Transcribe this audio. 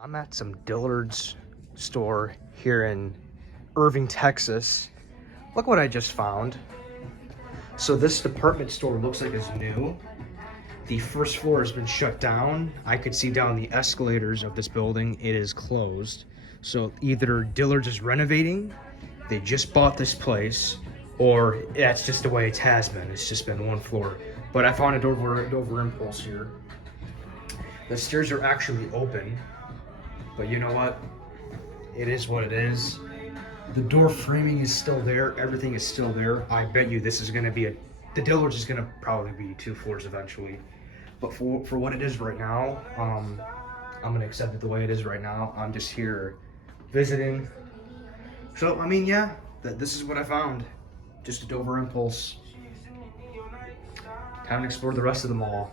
I'm at some Dillard's store here in Irving, Texas. Look what I just found. So this department store looks like it's new. The first floor has been shut down. I could see down the escalators of this building. It is closed. So either Dillard's is renovating, they just bought this place, or that's just the way it has been. It's just been one floor. But I found it over impulse here. The stairs are actually open. But you know what? It is what it is. The door framing is still there. Everything is still there. I bet you this is going to be the Dillard's is going to probably be 2 floors eventually. But for what it is right now, I'm going to accept it the way it is right now. I'm just here visiting. So, I mean, yeah, this is what I found. Just a Dover impulse. Time to explore the rest of the mall.